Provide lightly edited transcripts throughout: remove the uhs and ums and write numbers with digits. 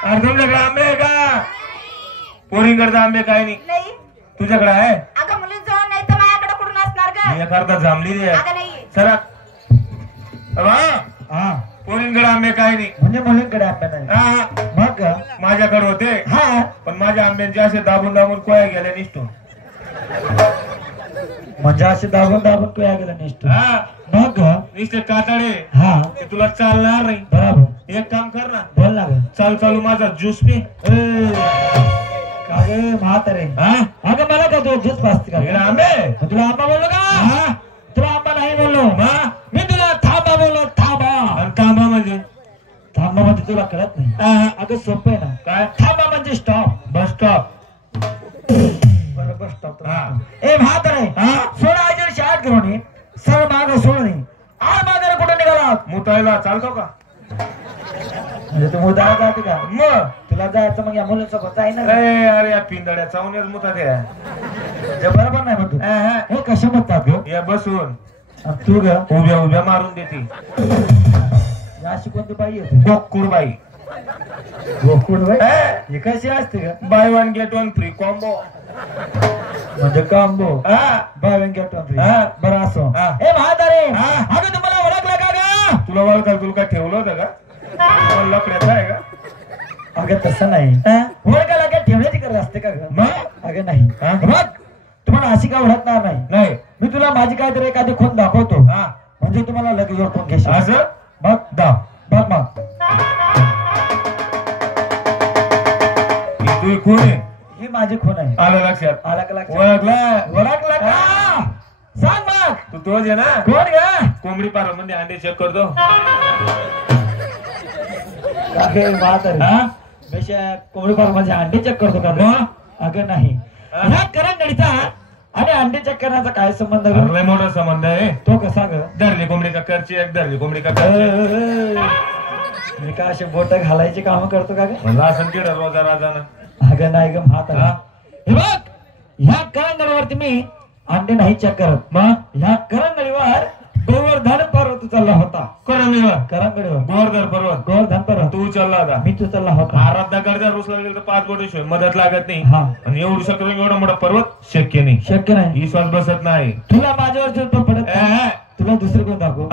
अरे तुमच्याकडे आंबे आहे का? पोरींकडे आंबे काय नाही. तुझ्याकडे आहे? अगं मुलींजवळ नाही तर माझ्याकडे कुठून असणार का? मी एखादा जांभली आहे सरा. पोरींकडे आंबे काय नाही म्हणजे मुलींकडे आंबे नाही. मग माझ्याकडे होते. हा पण माझ्या आंब्यांचे असे दाबून दाबून कोया गेल्या निष्ठून. म्हणजे असे दाबून दाबून कोया गेला निष्ठून. मग नुसते काटाळे. हा ते तुला चालणार नाही. बरोबर. एक काम कर ना. बोल ना ग. चालू माझा ज्यूस पी. अगे म्हातारे. अगं मला का तू ज्यूस पाजते का? आंबे तुला आंबा बोललो का? तुला आंबा नाही बोललो. मी तुला थांबा बोललो. थांबा. आणि थांबा म्हणजे? थांबा म्हणजे तुला कळत नाही. अगं सोपं आहे ना. काय? थांबा म्हणजे स्टॉप. Bus stop. बरोबर स्टॉप. ए म्हातारे. सोडायचे शाळेत घेऊन ये. सर माग सोडणे. आड मागायला कुठे निघाला? मुतायला चालतो का? म्हणजे तू मुदाला जाते का? मग तुला जायचं मग या मुलांसोबत जाई ना. अरे या पिंदड्या चावण्याच मुता द्या. बरोबर नाही मग तू. हे कशा म्हणतात ग? या बसून. तू ग उभ्या उभ्या मारून देते. अशी कोणती बाई होती? गोकुळबाई. गोकुळबाई हे कशी असते ग? Buy one get one free combo. म्हणजे combo. Buy one get one free. बरं असो. ए म्हातारे. अगं तुम्हाला ओळखलं का ग? तुला ओळखाल तुला काय ठेवलं होतं का? लकड्याचा आहे का? अगं तसं नाही. ओळखायला काय ठेवण्याची गरज असते का ग? मग अगं नाही. मग तुम्हाला अशी का ओळखणार नाही? मी तुला माझी काहीतरी एखादी खून दाखवतो. म्हणजे तुम्हाला लगेच ओळखून घेशील. असं? बघ दा बघ मग. तू खून आहे? ही माझी खून आहे. आलं लक्षात? आला का लक्षात? ओळखला का? सांग मग. तू तोच आहे ना? कोण ग? कोंबडी पार्लर मध्ये अंडे चेक करतो. कोंबडी पार्लर मध्ये अंडे चेक करतो का? अगं नाही. ह्या करंगडीचा आणि अंडे चेक करण्याचा काय संबंध? लय मोठा संबंध आहे. तो कसा ग? धरली कोंबडी का करची एक धरली कोंबडी का करची. मी का असे बोट घालायची काम करतो का ग? मला असं केलं रोजा राजानं. अगं नाही ग म्हातारा. हे बघ ह्या करंगडीवरती मी अंडे नाही चेक करत. मग ह्या करंगडीवर गोवर्धन पर्वत चालला होता. करंगडीवर गोवर्धन पर्वत तू चालला होता. मी तू चालला होता. आराधना गरजा रुसला गेलं तर 5 बोटे शिवाय मदत लागत नाही. आणि एवढू शकतो एवढा मोठा पर्वत शक्य नाही. शक्य नाही. विश्वास बसत नाही. तुला माझ्यावर चिंता पडत. तुला दुसरं कोण दाखवू?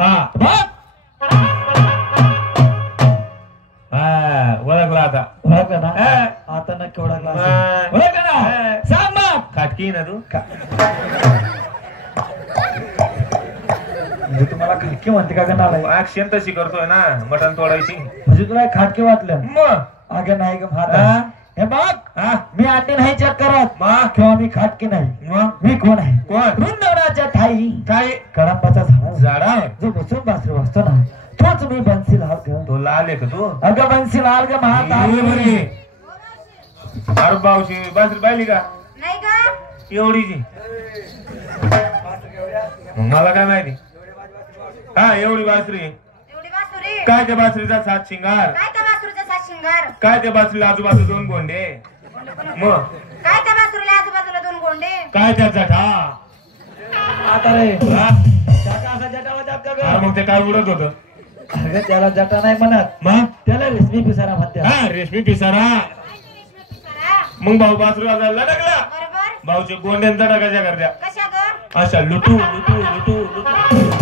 ओळखला आता. ओळखला ना? आता नक्की ओळखला. ओळखला ना? सांग मग. खाटकी ना तू? म्हणजे तुम्हाला खाटकी म्हणते का गणाला? ऍक्शन तशी करतोय ना मटण तोडायची. म्हणजे तुला खाटके वाटलं? मग अगं नाही ग म्हातारा. हे बघ मी अंडे नाही चेक करत. किंवा मी खाटकी नाही. मी कोण आहे? कोण? वृंदावनाच्या ठाई काय? कळंबाचा झाडा आहे जो बसून बासरी वाजतो ना तोच मी बन्सीलाल ग. तो लाल आहे का तू? अगं बन्सीलाल ग म्हातारा. अरे बावशी बासरी पाहिली का? नाही का? एवढीची. मला काय माहिती. एवढी बासरी. एवढी बासुरी. काय त्या बासरीचा 7 शिंगार? काय त्या बासुरीचा 7 शिंगार? काय त्या बासरीला आजूबाजू 2 गोंडे? मग काय त्या बासुरीला आजूबाजूला 2 गोंडे? काय त्या जठा? आता रे जटा असा जटा होतात का ग? मग ते काय उडत होतं? अगं त्याला जटा नाही म्हणत. मग त्याला रेशमी पिसारा म्हणते. रेशमी पिसारा. मग भाऊ बासरीला जायला लागला. बरोबर. भाऊचे गोंड्यांचा टाकायच्या करत्या. कशा ग? अशा लुटू लुटू लुटू लुटू.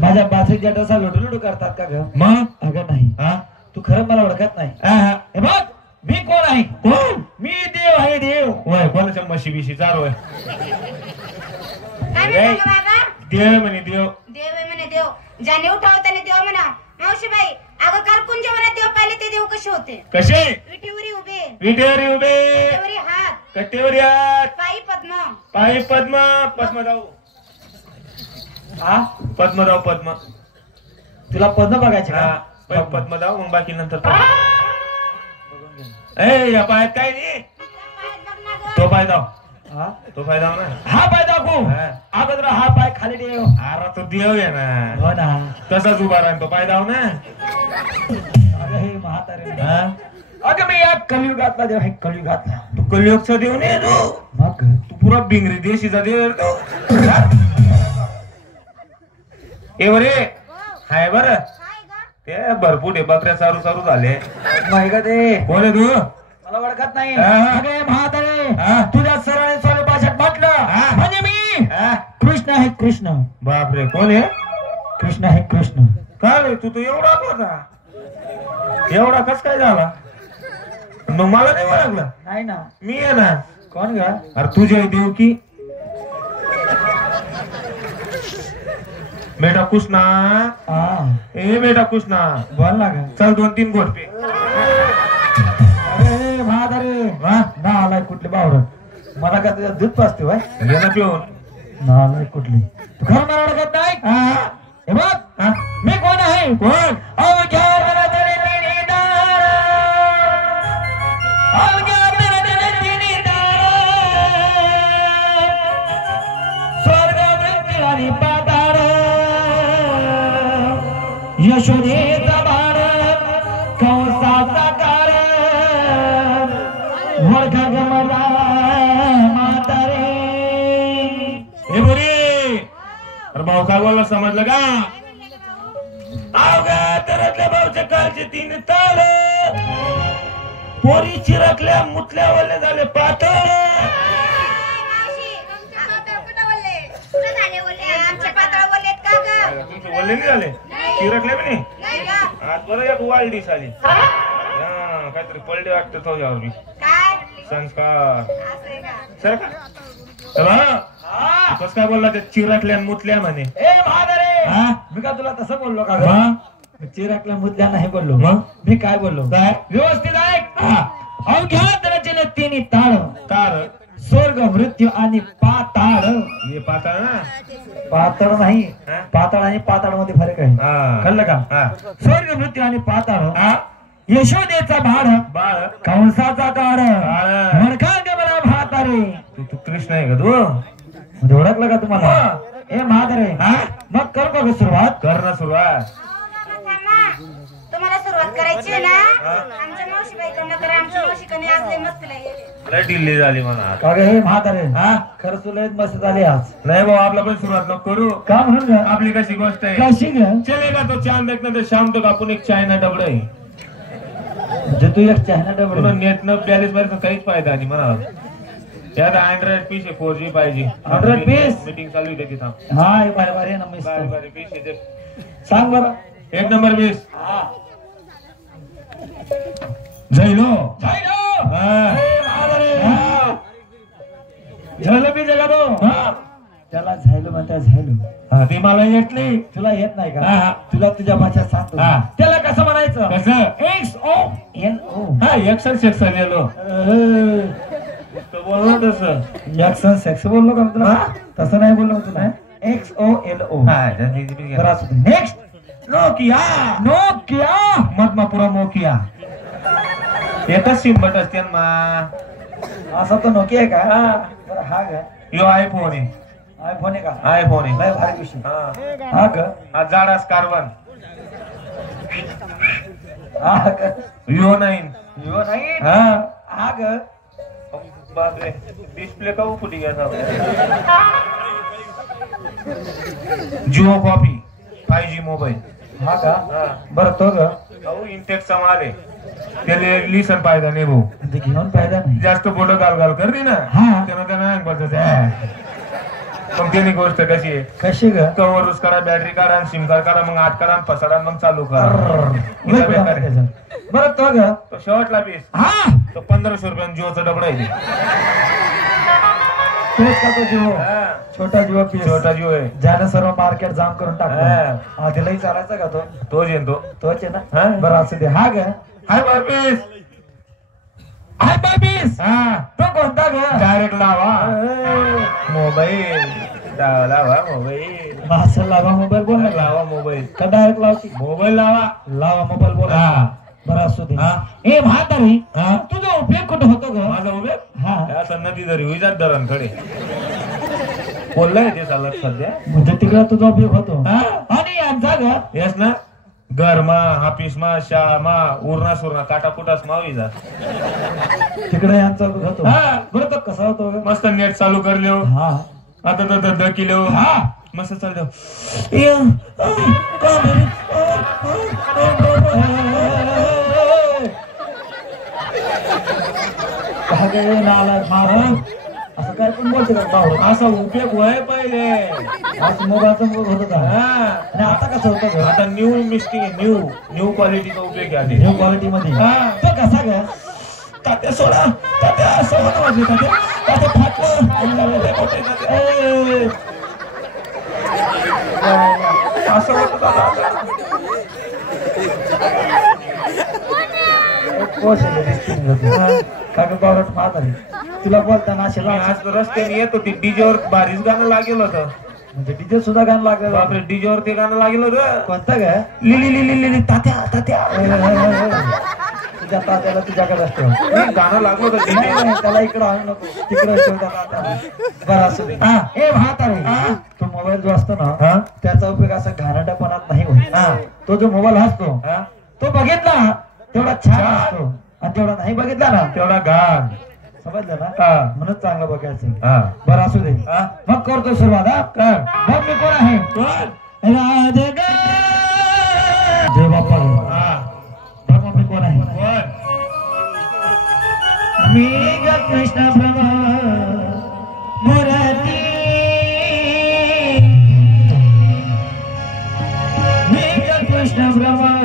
माझ्या बासरी जटाचा लुटू लुटू करतात का ग? मग अगं नाही. तू खरं मला ओळखत नाही. हे बघ मी कोण आहे? कोण? मी देव आहे. देव वय कोणाच्या म्हशी बिशी चालू आहे? काय म्हणतो बाबा? देव म्हणे देव. देव आहे म्हणे देव. ज्याने उठावताने देव म्हणा. मावशीबाई अगं काल कुंज मनात देव पाहिले ते देव कसे होते? कसे? विटीवरी उभे. विटेवरी उभे. कटेवरी हात. कटेवरी हात. पायी पद्म. पायी पद्म. पद्मराव. पद्मराव पद्म. तुला पद्म बघायचे का? पद्मराव मग बाकी नंतर. या पायात काय नाही. तो पाय दाव. तो पाय दाव ना. हा पाय दाखवू. अगोदर हा पाय खाली ठेव. अरे तो देव आहे ना. हो ना. तसाच उभा राहील तो पाय दाव ना. अगं हे म्हातारे. अगं मी या कलियुगातला देव आहे. कलियुगातला. तू कलियुगचा देव नाही तू. मग तू पुरा बिंगरी देशीचा देव. ए बरे हाय बर हाय का? ते भरपूर बकऱ्या सारू सारू झाले. नाही का ते कोण आहे तू? मला ओळखत नाही. हा. अगे म्हातारे हा. तुझ्या सरळ स्वामी भाषेत म्हटलं हा. म्हणजे मी हा? कृष्ण आहे कृष्ण. बापरे कोण आहे? कृष्ण आहे कृष्ण. काय रे तू एवढा होता? एवढा कस काय झाला? मग मला नाही ओळखलं. नाही ना. मी आहे ना. कोण ग? अरे तुझे देव की बेटा कृष्णा. हा ए बेटा कृष्णा बोल ना ग. चल 2-3 घोट पे. अरे म्हातारे हा? ना आलाय कुठली बावरट मला का तुझ्या दूध पाजते बाय घे ना पिऊन. ना आलाय कुठली तू खरं मला ओळखत नाही. हा? हे बघ हा? मी कोण आहे. कोण? अवघ्या दरदरी तिन्ही दार, अवघ्या दरदरी तिन्ही दार, स्वर्ग मृत्यू आणि पाताळ, यशोदेचा बाळ कंसाचा काळ, ओळखा ग मला म्हातारे. हे बरे. अरे भाऊ काय बोलला समजलं का? अवघ्या दरातल्या भाऊच्या कालचे 3 ताल, पोरी चिरकल्या मुतल्या वल्ले झाले पातळ. मावशी, आमच्या पातळ कुठं बोलले? कुठं झाले बोलले? आमच्या पातळ बोललेत का ग? तुमचे वल्ले नाही झाले? चिरकले बी नाही? नाही का? आज बरं एक वालडीस आली. हा, काहीतरी पडले वाटतं तुझ्यावर बी. काय? संस्कार. असं आहे का? सर का? चला. कस काय बोलला ते चिरकल्या आणि मुतल्या म्हणे? ए म्हातारे हा? मी का तुला तसं बोललो का ग? मग? मी चिराकल्या मुद्द्या नाही बोललो. मग? मी काय बोललो? काय? व्यवस्थित ऐक. अवघ्या दरजेने तिन्ही ताळ, तार. स्वर्ग मृत्यू आणि पाताळ. हे पाताळ ना? पाताळ नाही हा? पाताळ आणि पाताळ मध्ये फरक आहे. हा. कळलं का? हा. स्वर्ग मृत्यू आणि पाताळ, हा? यशोदेचा भाड बाळ. कंसाचा काळ, काळ. म्हणका ग मला म्हातारे. तू कृष्ण आहे का तू? म्हणजे ओळखलं का तुम्हाला? हा. ए म्हातारे हा? मग कर का ग सुरुवात? कर ना सुरुवात. हो मामा, थांबा. तुम्हाला सुरुवात करायची आहे ना? आमच्या मावशीबाईकडनं करा. आमच्या मावशीकडे आज लय मस्त लागेल. लय ढिल्ली झाली म्हणा. का ग हे म्हातारे हा? खरंच तुला मस्त झाली आज. नाही भाऊ आपला पण सुरुवात नको करू. का म्हणून ग? आपली कशी गोष्ट आहे? कशी ग? चलेगा तो चांद देखना तो शाम तक आपण एक चायना डबड आहे. म्हणजे तू एक चायना डबल तुला नेट न बॅलेन्स मध्ये काहीच फायदा नाही म्हणा. त्यात अँड्रॉइड पीस 4G पाहिजे. Android piece? मीटिंग चालू आहे तिथं. हा हे बरोबर आहे ना मस्त. बारी बारी पीस आहे ते. सांग बरं. 1 नंबर पीस. हा. जैलो. झायलो. हा. ए म्हातारे. हा. झायलो बी जगा तो. हा. त्याला झायलो म्हणतात झायलो. हा, ते मला येत नाही. तुला येत नाही हा, हा. का? तुला तुझ्या भाषेत सांगतो. हा. त्याला कसं म्हणायचं? कसं? XONO. हा एक्शन सेक्शन गेलो. तो बोललो तसं. जॅक्सन सेक्स बोललो का मी तुला? तसं नाही बोललो मी तुला. XOLO. हा, बरं असू दे. नेक्स्ट. नोकिया. नोकिया. मधमापुरा मोकिया. एकच सिंबट असते ना मा. असा तो नोकिया आहे का? बरं हा ग. यो आयफोन आहे. आयफोन आहे का? आयफोन आहे. लय भारी विषय. हा. हा ग. हा जाडास कार्बन. हा ग. यो 9. यो नाही. हा. हा ग. बापरे डिस्प्ले का फुटी गया था. Jio copy 5G mobile. हा का? हा. बरं तो ग. अहो इंटेक्सचा माल आहे. त्याला लिसन पाहिजे नाही भाऊ. ते घेऊन फायदा नाही. जास्त बोट गाल करते ना. हा. त्यांना बसत. पण त्याने गोष्ट कशी आहे? कशी ग? कवर यूज करा, बॅटरी काढा, सिम कार्ड काढा, मग आत काढा, फसाडा, मग चालू करा. लय बेकार आहे त्याचं. बरं तो ग. तो शेवटला पीस. हा तो 1500 रुपयानं जिओचा डबडा आहे. तोच का तो जीव? हा. छोटा जीव पीस. छोटा जिओ आहे. ज्यानं सर्व मार्केट जाम करून हा. टाकलं. हा तिलाही चालायचा का तो? तोच आहे तो. तोच आहे ना? हा. बरं असू दे. हा ग. हाय बापीस. हाय बाबीस. हा. तो कोणता ग? डायरेक्ट लावा ए, मोबाईल. लावा मोबाईल. असं लावा मोबाईल बोल ना. लावा मोबाईल. का डायरेक्ट लावती? मोबाईल लावा. लावा मोबाईल बोल. हा. बरं असू दे. हा. ए म्हातारी हा. तुझा उपयोग कुठं होतो ग? माझा उभे हा त्या नदी धरी विजात धरणकडे बोललाय ते चालत सध्या. म्हणजे तिकडे तुझा उपयोग होतो. हा. आणि यांचा ग? येस ना. घरमा ऑफिसमा शाळामा उरणा सुरणा काटाकुटास मावीजा. तिकडे यांचा उपयोग होतो. हा. बरं तो कसा होतो ग? मस्त नेट चालू करलो. हा आता तर किलो. हा. मस्त चालतो. अगे नाला मार असं काय पण बोलते का बाबा असा उपयोग व्हाय पहिले आज मोबाईलचा उपयोग होत होता हा आणि आता कसं होतं ग? आता न्यू मिस्टिंग आहे न्यू क्वालिटीचा उपयोग आहे आधी न्यू क्वालिटी मध्ये हा. तो कसा ग तात्या सोडा तात्या सोडा वाजले तात्या फाटलं ए, असं होतं दादा काका बावरट म्हातारी तुला बोलताना असे मी आज रस्त्याने येत होती डीजेवर भारीच गाणं लागेल होतं म्हणजे डीजे सुद्धा गाणं लागलं बापरे डीजेवर ते गाणं लागेल होतं कोणतं ग लिली लिली लिली तात्या तात्या तुझ्या तात्याला तुझ्याकडे असतो नाही, गाणं लागलं होतं नाही, डीजे नाही, त्याला इकडं आणू नको तिकडे ठेवता तात्याला. बरं असू दे ए म्हातारी तो मोबाईल जो असतो ना त्याचा उपयोग असा घाणेरड्यापणात नाही होत तो जो मोबाईल असतो तो बघितला तेवढा छान असतो आणि तेवढा नाही बघितला ना तेवढा गाण समजलं ना म्हणून चांगलं बघायचं बरं असू दे हा. मग करतो सुरुवात हा कर मग मी कोण आहे राधे ग जय बाप्पा बघ मग मी कोण आहे मी ग कृष्ण प्रभा मुरारी मी ग कृष्ण प्रभा